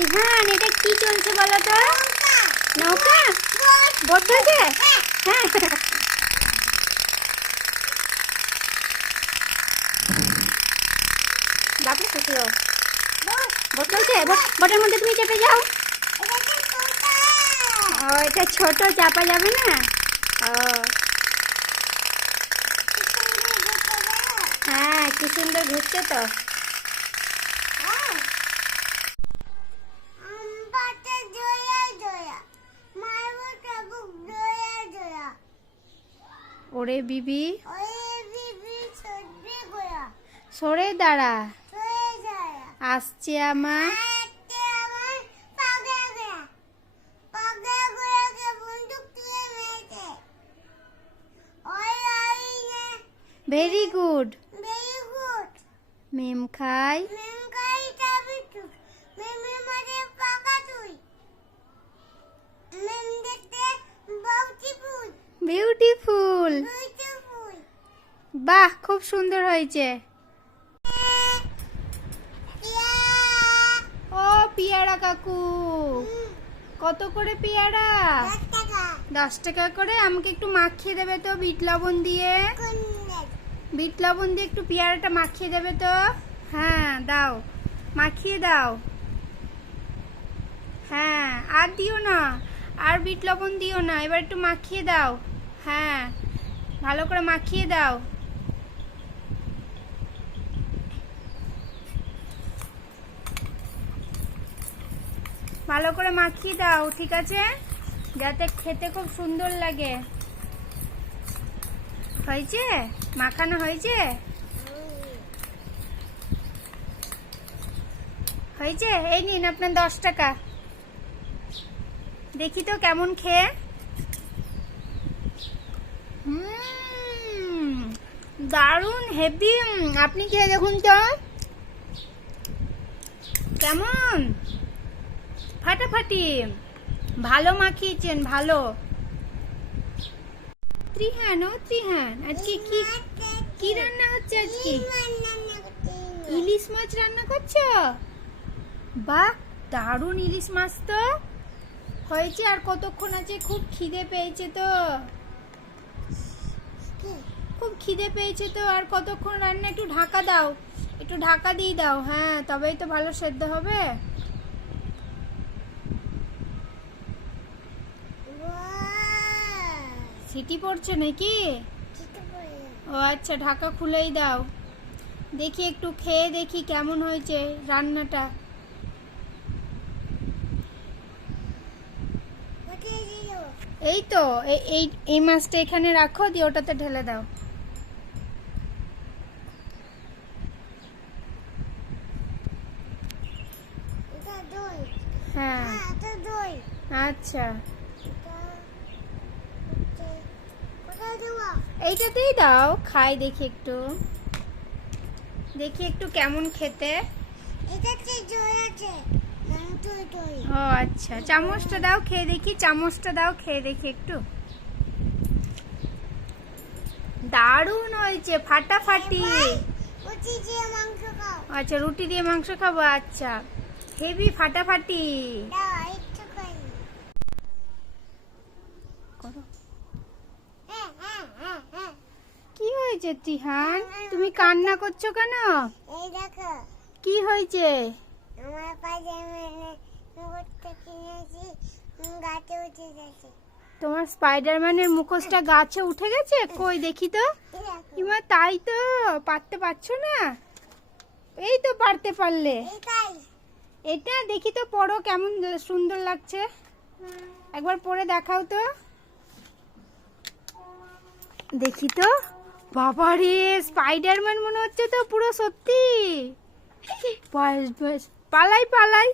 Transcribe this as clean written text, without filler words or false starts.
রিহান, এটা কি চলছে বলো তো? নৌকা? বোট চলছে? হ্যাঁ। বাপরে শুকলো। বোট চলছে? বোটের মধ্যে তুমি চেপে যাও। ও, এটা ছোট, চাপা যাবে না। ও হ্যাঁ, কি সুন্দর ঘুরছে তো। ওরে বিবি, সরে দাঁড়া, আসছে আমার। Very good. মেম খাই। বিউটিফুল। বাহ, খুব সুন্দর হয়েছে। ও পিয়ারা কাকু, কত করে পেয়ারা? 10 টাকা করে। আমাকে একটু মাখিয়ে দেবে তো বিট লবণ দিয়ে। বিট লবণ দিয়ে একটু পেয়ারাটা মাখিয়ে দেবে তো। হ্যাঁ দাও, মাখিয়ে দাও। হ্যাঁ, আর দিও না, আর বিট লবণ দিও না, এবার একটু মাখিয়ে দাও। হ্যাঁ, ভালো করে মাখিয়ে দাও। ভালো করে মাখিয়ে দাও, ঠিক আছে, যাতে খেতে খুব সুন্দর লাগে। হয়েছে? মাখানো হয়েছে? হয়েছে? এই নিন আপনার 10 টাকা। দেখি তো কেমন খেয়ে। দারুণ, হেভি। আপনি খেয়ে দেখুন তো কেমন। ফাটাফাটি, ভালো মাখিয়েছেন, ভালো। ত্রিহান, ও ত্রিহান, আজকে কি রান্না হচ্ছে? আজকে ইলিশ মাছ রান্না করছো? বাহ, দারুণ ইলিশ মাছ তো হয়েছে। আর কতক্ষণ আছে? খুব খিদে পেয়েছে তো, খুব খিদে পেয়েছে তো। আর কতক্ষণ রান্না? একটু ঢাকা দাও, একটু ঢাকা দিয়ে দাও। হ্যাঁ, তবেই তো ভালো সেদ্ধ হবে। সিটি পড়ছে নাকি? ও আচ্ছা, ঢাকা খুলেই দাও। দেখি, একটু খেয়ে দেখি কেমন হয়েছে রান্নাটা। এই তো, এই মাছটা এখানে রাখো, দিয়ে ওটাতে ঢেলে দাও। হ্যাঁ আচ্ছা, এইটাতেই দাও, খাই দেখি একটু। দেখি একটু কেমন খেতে। ও আচ্ছা, চামচটা দাও, খেয়ে দেখি। চামচটা দাও, খেয়ে দেখি একটু। দারুণ হয়েছে, ফাটাফাটি। আচ্ছা, রুটি দিয়ে মাংস খাবো। আচ্ছা, হেভি, ফাটাফাটি। কি হয়েছে ত্রিহান, তুমি কান্না করছো কেন? কি হয়েছে? তোমার স্পাইডারম্যানের মুখোশটা গাছে উঠে গেছে? কই দেখি তো। ইমা, তাই তো, পারতে পারছো না? এই তো পারতে পারলে। এটা দেখি তো, পরো, কেমন সুন্দর লাগছে। একবার পরে দেখাও তো দেখি তো। বাবারে, স্পাইডারম্যান মনে হচ্ছে তো পুরো সত্যি। পালাই পালাই।